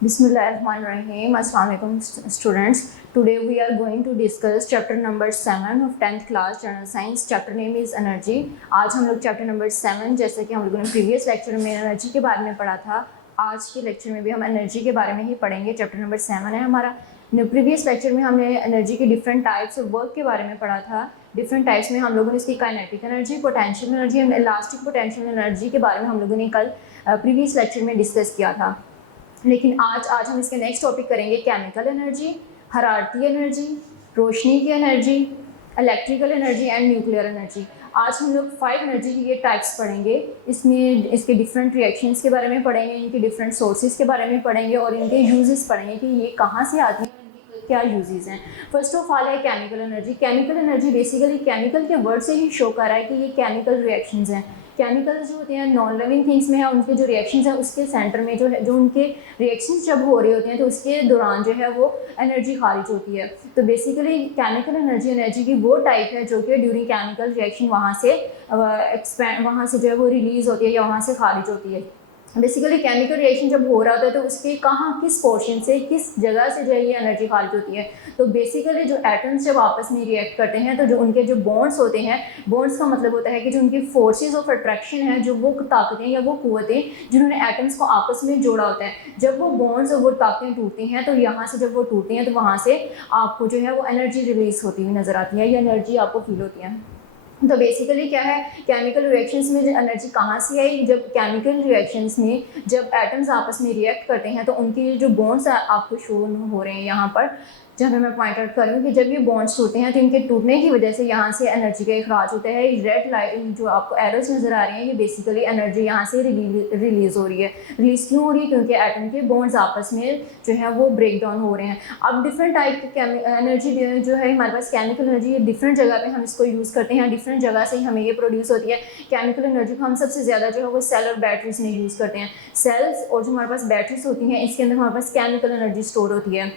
Bismillahirrahmanirrahim. Assalamu alaikum students. Today we are going to discuss chapter number 7 of 10th class General Science. Chapter name is energy. आज हम लोग chapter number 7 जैसे कि हम लोगों ने previous lecture में energy के बारे में पढ़ा था, आज के lecture में भी हम energy के बारे में ही पढ़ेंगे. chapter number 7 है हमारा. प्रीवियस लेक्चर में हमने एनर्जी के डिफरेंट टाइप्स ऑफ वर्क के बारे में पढ़ा था. डिफरेंट टाइप्स में हम लोगों ने इसकी kinetic energy, potential energy and elastic potential energy के बारे में हम लोगों ने कल प्रीवियस लेक्चर में डिस्कस किया था. लेकिन आज हम इसके नेक्स्ट टॉपिक करेंगे केमिकल एनर्जी, हरारती एनर्जी, रोशनी की energy, electrical energy and nuclear energy. आज हम लोग 5 एनर्जी की ये टाइप्स पढ़ेंगे. इसमें इसके डिफरेंट रिएक्शंस के बारे में पढ़ेंगे, इनके डिफरेंट सोर्सेज के बारे में पढ़ेंगे और इनके यूजेस पढ़ेंगे कि ये कहाँ से आती हैं, इनके क्या यूजेस हैं. फर्स्ट ऑफ ऑल है chemical energy. Chemical energy basically chemical के वर्ड से ही शो कर रहा है कि ये केमिकल रिएक्शंस हैं. केमिकल्स जो होते हैं नॉन लिविंग थिंग्स में है, उनके जो रिएक्शंस हैं उसके सेंटर में जो है, जो उनके रिएक्शंस जब हो रहे होते हैं तो उसके दौरान जो है वो एनर्जी खारिज होती है. तो बेसिकली केमिकल एनर्जी की वो टाइप है जो कि ड्यूरिंग केमिकल रिएक्शन वहाँ से जो है वो रिलीज होती है या वहाँ से खारिज होती है. बेसिकली केमिकल रिएक्शन जब हो रहा होता है तो उसके कहाँ किस पोर्शन से किस जगह से जो है ये एनर्जी खारिज होती है. तो बेसिकली जो एटम्स जब आपस में रिएक्ट करते हैं तो जो उनके जो बॉन्ड्स होते हैं, बॉन्ड्स का मतलब होता है कि जो उनकी फोर्सेस ऑफ अट्रैक्शन है, जो वो ताकतें या वो कुव्वतें जिन्होंने एटम्स को आपस में जोड़ा होता है, जब वो बॉन्ड्स और वो ताकतें टूटती हैं तो यहाँ से जब वो टूटती हैं तो वहाँ से आपको जो है वो एनर्जी रिलीज होती हुई नज़र आती है, ये एनर्जी आपको फील होती है. तो बेसिकली क्या है, केमिकल रिएक्शंस में एनर्जी कहाँ से आई, जब केमिकल रिएक्शंस में जब एटम्स आपस में रिएक्ट करते हैं तो उनके जो बॉन्ड्स आपको शो हो रहे हैं यहाँ पर, जहाँ पे मैं पॉइंट आउट करूँ कि जब ये बॉन्ड्स टूटते हैं तो इनके टूटने की वजह से यहाँ से एनर्जी का इखराज होता है. रेड लाइट जो आपको एरोस नज़र आ रही हैं, ये बेसिकली एनर्जी यहाँ से रिलीज़ हो रही है. रिलीज़ क्यों हो रही है? क्योंकि एटम के बॉन्ड्स आपस में जो है वो ब्रेक डाउन हो रहे हैं. अब डिफरेंट टाइप की एनर्जी जो है हमारे पास केमिकल एनर्जी, डिफरेंट जगह पर हम इसको यूज़ करते हैं, डिफरेंट जगह से हमें ये प्रोड्यूस होती है. केमिकल एनर्जी को हम सबसे ज़्यादा जो है वो सेल और बैटरीज में यूज़ करते हैं. सेल्स और जो हमारे पास बैटरीज होती हैं, इसके अंदर हमारे पास केमिकल एनर्जी स्टोर होती है.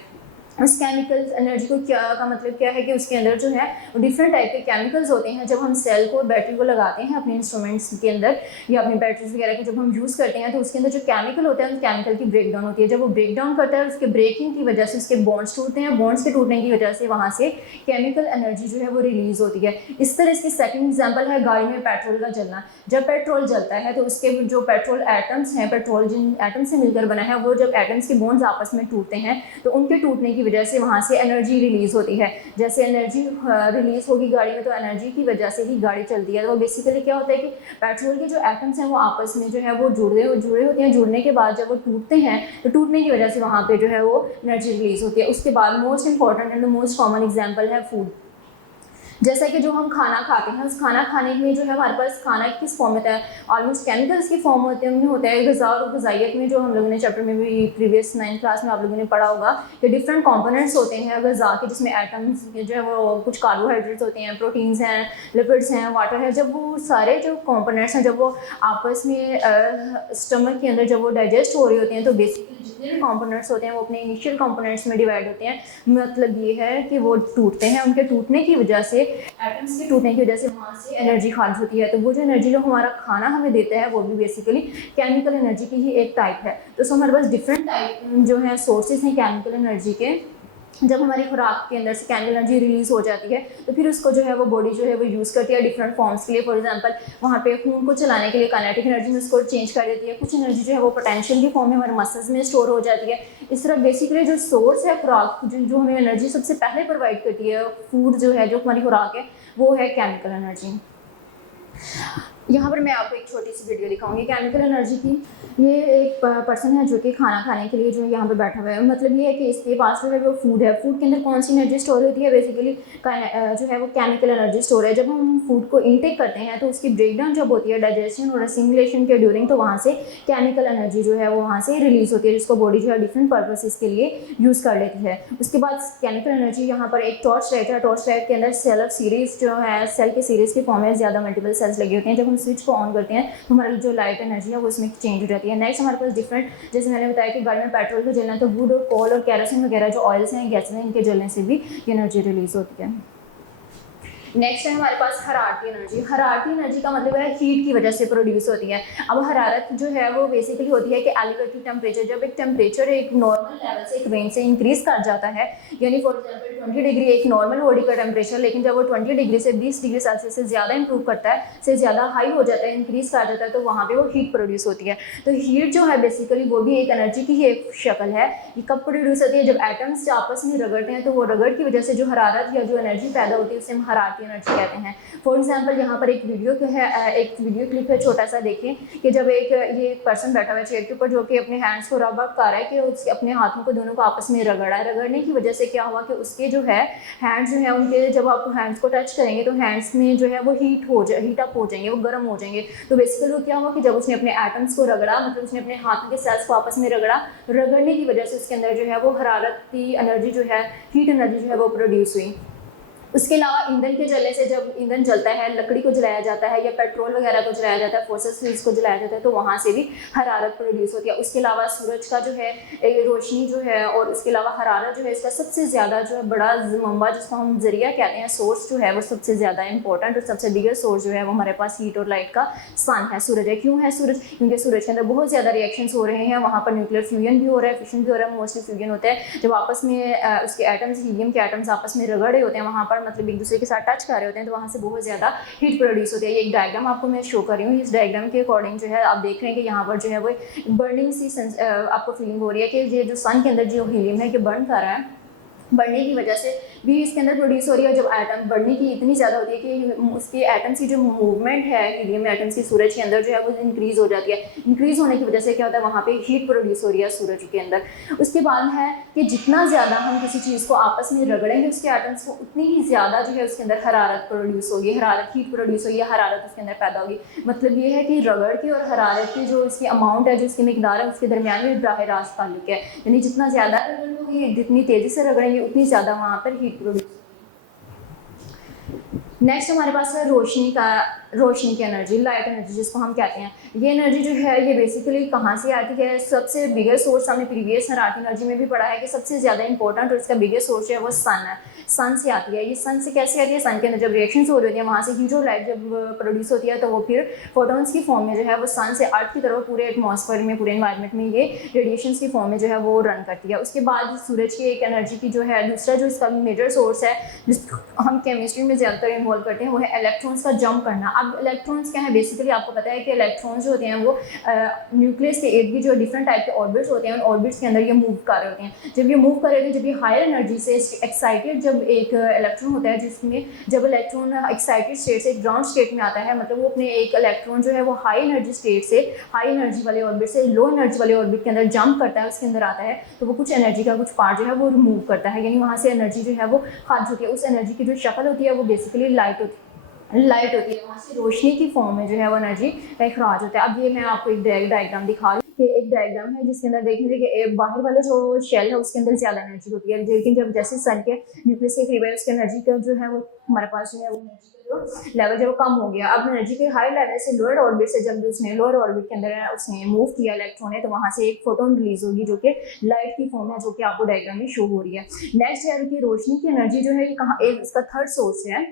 उस केमिकल एनर्जी को क्या का मतलब क्या है कि उसके अंदर जो है डिफरेंट टाइप के केमिकल्स होते हैं. जब हम सेल को बैटरी को लगाते हैं अपने इंस्ट्रूमेंट्स के अंदर या अपनी बैटरीज वगैरह को जब हम यूज़ करते हैं तो उसके अंदर जो केमिकल होता है उस केमिकल की ब्रेक डाउन होती है. जब वो ब्रेक डाउन करता है उसके ब्रेकिंग की वजह से उसके बॉन्ड्स टूटते हैं, बॉन्ड्स के टूटने की वजह से वहाँ से केमिकल एनर्जी जो है वो रिलीज होती है. इस तरह इसकी सेकंड एग्जाम्पल है गाड़ी में पेट्रोल का जलना. जब पेट्रोल जलता है तो उसके जो पेट्रोल एटम्स हैं, पेट्रोल जिन एटम्स से मिलकर बना है, वो जब एटम्स के बॉन्ड्स आपस में टूटते हैं तो उनके टूटने की वजह से वहाँ से एनर्जी रिलीज होती है. जैसे एनर्जी रिलीज होगी गाड़ी में तो एनर्जी की वजह से ही गाड़ी चलती है. तो बेसिकली क्या होता है कि पेट्रोल के जो एटम्स हैं वो आपस में जो है वो जुड़े होते हैं. जुड़ने के बाद जब वो टूटते हैं तो टूटने की वजह से वहाँ पे जो है वो एनर्जी रिलीज होती है. उसके बाद most important and most common example है फूड. जैसा कि जो हम खाना खाते हैं उस खाना खाने में जो है हमारे पास खाना किस फॉर्म में होता है, ऑलमोस्ट केमिकल्स की फॉर्म होता है. गज़ा और ग़िज़ाइयत में जो हम लोगों ने चैप्टर में भी प्रीवियस 9th क्लास में आप लोगों ने पढ़ा होगा कि डिफरेंट कंपोनेंट्स होते हैं गज़ा के, जिसमें एटम्स जो है वो कुछ कार्बोहाइड्रेट्स होते हैं, प्रोटीन्स हैं, लिपिड्स हैं, वाटर है. जब वो सारे जो कंपोनेंट्स हैं जब वो आपस में स्टमक के अंदर जब वो डाइजेस्ट हो रहे होते हैं तो बेसिकली जितने भी कंपोनेंट्स होते हैं वो अपने इनिशियल कंपोनेंट्स में डिवाइड होते हैं. मतलब ये है कि वो टूटते हैं, उनके टूटने की वजह से, एटम्स के टूटने की वजह से वहाँ से एनर्जी खारिज होती है. तो वो जो एनर्जी जो हमारा खाना हमें देता है वो भी बेसिकली केमिकल एनर्जी की ही एक टाइप है. तो हमारे पास डिफरेंट टाइप जो है सोर्सेज हैं केमिकल एनर्जी के. जब हमारी खुराक के अंदर से केमिकल एनर्जी रिलीज हो जाती है तो फिर उसको जो है वो बॉडी जो है वो यूज़ करती है डिफरेंट फॉर्म्स के लिए. फॉर एग्जांपल वहाँ पे खून को चलाने के लिए काइनेटिक एनर्जी में उसको चेंज कर देती है. कुछ एनर्जी जो है वो पोटेंशियल की फॉर्म में हमारे मसल्स में स्टोर हो जाती है. इस तरह बेसिकली जो सोर्स है खुराक जो हमें एनर्जी सबसे पहले प्रोवाइड करती है, फूड जो है जो हमारी खुराक है, वो है केमिकल एनर्जी. यहाँ पर मैं आपको एक छोटी सी वीडियो दिखाऊंगी केमिकल एनर्जी की. ये एक पर्सन है जो कि खाना खाने के लिए जो यहाँ पे बैठा हुआ है. मतलब ये है कि इसके पास जो है वो फूड है. फूड के अंदर कौन सी एनर्जी स्टोर होती है? बेसिकली जो है वो केमिकल एनर्जी स्टोर है. जब हम फूड को इनटेक करते हैं तो उसकी ब्रेकडाउन जब होती है डाइजेशन और असिमिलेशन के ड्यूरिंग, तो वहाँ से केमिकल एनर्जी जो है वो वहाँ से रिलीज होती है, जिसको बॉडी जो है डिफरेंट पर्पसेस के लिए यूज़ कर लेती है. उसके बाद केमिकल एनर्जी यहाँ पर एक टॉर्च लाइट है. टॉर्च लाइट के अंदर सेल ऑफ सीरीज जो है, सेल के सीरीज के फॉर्म में ज़्यादा मल्टीपल सेल्स लगे होते हैं. जब हम स्विच को ऑन करते हैं तो हमारी जो लाइट एनर्जी है वो इसमें चेंज हो जाती है. नेक्स्ट हमारे पास डिफरेंट, जैसे मैंने बताया कि गाड़ी में पेट्रोल का जलना, तो वुड और कोल और कैरोसिन वगैरह जो ऑयल्स हैं, गैसें हैं, इनके जलने से भी एनर्जी रिलीज होती है. नेक्स्ट है हमारे पास हरारती एनर्जी। हरारती एनर्जी का मतलब है हीट की वजह से प्रोड्यूस होती है। अब हरारत जो है वो बेसिकली होती है कि एलिवेटेड टेम्परेचर, जब एक टेम्परेचर एक नॉर्मल लेवल से एक रेंज से इंक्रीज कर जाता है, यानी फॉर एग्जांपल 20 डिग्री एक नॉर्मल बॉडी का टेम्परेचर, लेकिन जब वो 20 डिग्री से 20 डिग्री सेल्सियस से ज़्यादा इंप्रूव करता है, से ज़्यादा हाई हो जाता है, इंक्रीज कर जाता है, तो वहाँ पे वो हीट प्रोड्यूस होती है। तो हीट जो है बेसिकली वो भी एक एनर्जी की ही एक शक्ल है। ये कब प्रोड्यूस होती है? जब एटम्स आपस में रगड़ते हैं, तो वो रगड़ की वजह से जो हरारत या जो एनर्जी पैदा होती है उसे हम हरारती एनर्जी कहते हैं। फॉर एग्जाम्पल यहाँ पर एक वीडियो क्लिप है, छोटा सा देखें कि जब ये पर्सन बैठा हुआ है चेयर के ऊपर, जो कि अपने हैंड्स को रब कर रहा है कि उसके अपने हाथों को दोनों को आपस में रगड़ा है। रगड़ने की वजह से क्या हुआ कि उसके जो है हैंड्स जो है उनके, जब आप हैंड्स को टच करेंगे तो हैंड्स में जो है वो हीट अप हो जाएंगे, वो गर्म हो जाएंगे। तो बेसिकली क्या हुआ कि जब उसने अपने एटम्स को रगड़ा, मतलब उसने अपने हाथों के सेल्स को आपस में रगड़ा, रगड़ने की वजह से उसके अंदर जो है वो हरारत की एनर्जी जो है, हीट एनर्जी जो है वो प्रोड्यूस हुई। उसके अलावा ईंधन के जलने से, जब ईंधन जलता है, लकड़ी को जलाया जाता है या पेट्रोल वगैरह को जलाया जाता है, फॉसिल फ्यूल्स को जलाया जाता है, तो वहाँ से भी हरारत प्रोड्यूस होती है। उसके अलावा सूरज का जो है रोशनी जो है, और उसके अलावा हरारत जो है, इसका सबसे ज़्यादा जो है बड़ा मंबा, जिसको हम जरिया कहते हैं, सोर्स जो है वो सबसे ज़्यादा इंपॉर्टेंट और सबसे बिगर सोर्स जो है वो हमारे पास हीट और लाइट का सन है, सूरज है। क्यों है सूरज? क्योंकि सूरज के अंदर बहुत ज़्यादा रिएक्शंस हो रहे हैं, वहाँ पर न्यूक्लियर फ्यूजन भी हो रहा है, फिशन भी हो रहा है। मोस्टली फ्यूजन होता है जब आपस में उसके एटम्स, हीलियम के एटम्स आपस में रगड़े होते हैं, वहाँ पर मतलब एक दूसरे के साथ टच कर रहे होते हैं, तो वहाँ से बहुत ज़्यादा हीट प्रोड्यूस होती है। ये एक डायग्राम आपको मैं शो कर रही हूँ। इस डायग्राम के अकॉर्डिंग जो है आप देख रहे हैं कि यहाँ पर जो है वो बर्निंग सी आपको फीलिंग हो रही है कि ये जो सन के अंदर जो हीलियम है कि बर्न कर रहा है, बढ़ने की वजह से भी इसके अंदर प्रोड्यूस हो रही है। जब एटम बढ़ने की इतनी ज़्यादा होती है कि उसके एटम्स की जो मूवमेंट है हीलियम एटम्स की सूरज के अंदर जो है वो इंक्रीज़ हो जाती है। इंक्रीज़ होने की वजह से क्या होता है, वहाँ पे हीट प्रोड्यूस हो रही है सूरज के अंदर। उसके बाद है कि जितना ज़्यादा हम किसी चीज़ को आपस में रगड़ेंगे उसके एटम्स को, उतनी ही ज़्यादा जो है उसके अंदर हरारत प्रोड्यूस होगी, हरारत हीट प्रोड्यूस होगी, हरारत उसके अंदर पैदा होगी। मतलब ये है कि रगड़ की और हरारत की जो इसकी अमाउंट है, जो इसकी मिकदार है, उसके दरमियान में बराह रास्त ताल्लुक है। यानी जितना ज़्यादा रगड़ होगी, जितनी तेज़ी से रगड़ेंगे, उतनी ज़्यादा वहाँ पर हीट प्रोड्यूस। नेक्स्ट हमारे पास है रोशनी की एनर्जी, लाइट एनर्जी जिसको हम कहते हैं। ये एनर्जी जो है ये बेसिकली कहाँ से आती है? सबसे बिगर सोर्स हमने प्रीवियस हरारती एनर्जी में भी पढ़ा है कि सबसे ज़्यादा इंपॉर्टेंट और इसका बिगर सोर्स है वो सन है। सन से आती है। ये सन से कैसे आती है? सन के अंदर जब रिएक्शंस हो रही है, वहाँ से हीट और लाइट जब प्रोड्यूस होती है, तो वो फिर फोटॉन्स की फॉर्म में जो है वो सन से अर्थ की तरफ पूरे एटमॉस्फेयर में, पूरे एनवायरनमेंट में ये रेडिएशंस की फॉर्म में जो है वो रन करती है। उसके बाद सूरज की एक एनर्जी की जो है दूसरा जो इसका मेजर सोर्स है, जिसको हम केमिस्ट्री में ज़्यादातर इन्वॉल्व करते हैं, वो है इलेक्ट्रॉन्स का जंप करना। अब इलेक्ट्रॉन्स क्या है? बेसिकली आपको पता है कि इलेक्ट्रॉन्स जो होते हैं वो न्यूक्लियस के इर्द गिर्द जो डिफरेंट टाइप के ऑर्बिट्स होते हैं, उन ऑर्बिट्स के अंदर ये मूव कर रहे होते हैं। जब ये मूव कर रहे होते हैं, जब ये हायर एनर्जी से एक्साइटेड जब एक इलेक्ट्रॉन होता है, जिसमें जब इलेक्ट्रॉन एक्साइटेड स्टेट से ग्राउंड स्टेट में आता है, मतलब वो अपने एक इलेक्ट्रॉन जो है वो हाई एनर्जी स्टेट से, हाई एनर्जी वाले ऑर्बिट से लो एनर्जी वाले ऑर्बिट के अंदर जंप करता है, उसके अंदर आता है, तो वो कुछ एनर्जी का कुछ पार्ट जो है वो रिमूव करता है, यानी वहाँ से एनर्जी जो है वो खारिज होती है। उस एनर्जी की जो शक्ल होती है वो बेसिकली लाइट होती है, वहाँ से रोशनी की फॉर्म में जो है वो एनर्जी खराज होता है। अब ये मैं आपको एक डायग्राम दिखा रही हूँ कि एक डायग्राम है जिसके अंदर देखेंगे कि बाहर वाले जो शेल है उसके अंदर ज़्यादा एनर्जी होती है, लेकिन जब जैसे सन के न्यूक्लियस के करीब है, उसकी एनर्जी का जो है वो हमारे पास जो है वो एनर्जी का जो लेवल जो कम हो गया। अब एनर्जी के हाई लेवल से लोअर ऑर्बिट से जब उसने लोअर ऑर्बिट के अंदर उसने मूव किया इलेक्ट्रॉन है, तो वहाँ से एक फोटोन रिलीज होगी जो कि लाइट की फॉर्म है, जो कि आपको डायग्राम में शो हो रही है। नेक्स्ट है कि रोशनी की एनर्जी जो है ये कहाँ, इसका थर्ड सोर्स है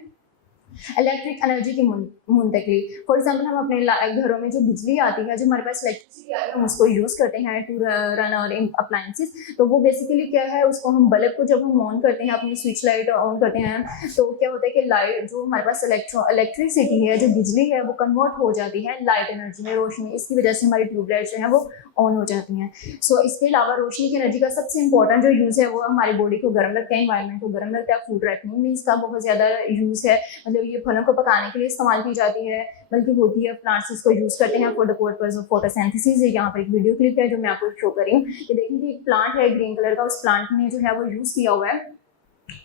इलेक्ट्रिक एनर्जी की मुंतकली। फॉर एग्जाम्पल हम अपने घरों में जो बिजली आती है, जो हमारे पास इलेक्ट्रिसिटी आती है, हम उसको यूज़ करते हैं टू रन और अप्लायंसेस। तो वो बेसिकली क्या है, उसको हम बल्ब को जब हम ऑन करते हैं, अपनी स्विच लाइट ऑन करते हैं, तो क्या होता है कि लाइट जो हमारे पास इलेक्ट्रिसिटी है, जो बिजली है, वो कन्वर्ट हो जाती है लाइट एनर्जी में, रोशनी। इसकी वजह से हमारी ट्यूबलाइट जो है वो ऑन हो जाती हैं। सो इसके अलावा रोशनी की एनर्जी का सबसे इंपॉर्टेंट जो यूज़ है वो हमारी बॉडी को गर्म लगता है, एनवायरनमेंट को गर्म लगता है, फूड रखने में इसका बहुत ज़्यादा यूज़ है। मतलब ये फलों को पकाने के लिए इस्तेमाल की जाती है, बल्कि होती है प्लांट्स इसको यूज़ करते हैं for the purpose of photosynthesis. यहाँ पर एक वीडियो क्लिप है जो मैं आपको शो कर रही हूँ कि देखिए कि एक प्लांट है ग्रीन कलर का, उस प्लांट में जो है वो यूज़ किया हुआ है,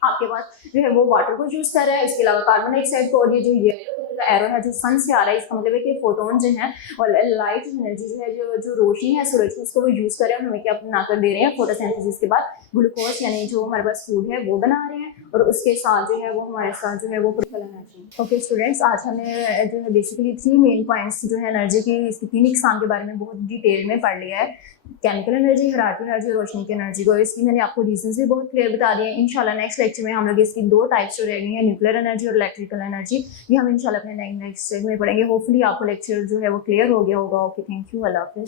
आपके पास जो है वो वाटर को यूज़ कर रहा है, इसके अलावा कार्बन डाइऑक्साइड को, और ये जो येलो एरो है जो सन से आ रहा है, इसका मतलब है कि फोटोन जो है और लाइट एनर्जी जो है, जो रोशनी है सूरज की, उसको वो यूज़ कर रहे हैं, हमें क्या बना कर दे रहे हैं, फोटोसिंथेसिस के बाद ग्लूकोज, यानी जो हमारे पास फूड है वो बना रहे हैं, और उसके साथ जो है वो हमारे साथ जो है वो एनर्जी। ओके स्टूडेंट्स, आज हमने जो है बेसिकली 3 मेन पॉइंट्स जो है एनर्जी की, इसकी 3 इकसाम के बारे में बहुत डिटेल में पढ़ लिया है। केमिकल एनर्जी, हरारती एनर्जी और रोशनी की एनर्जी को। इसकी मैंने आपको रीजंस भी बहुत क्लियर बता दिए हैं। इंशाल्लाह नेक्स्ट लेक्चर में हम लोग इसकी दो टाइप्स जो रह गई हैं, न्यूक्लियर एनर्जी और इलेक्ट्रिकल एनर्जी, ये हम इंशाल्लाह अपने नेक्स्ट में पढ़ेंगे। होपफुली आपको लेक्चर जो है वो क्लियर हो गया होगा। ओके, थैंक यू, अल्लाह हाफिज़।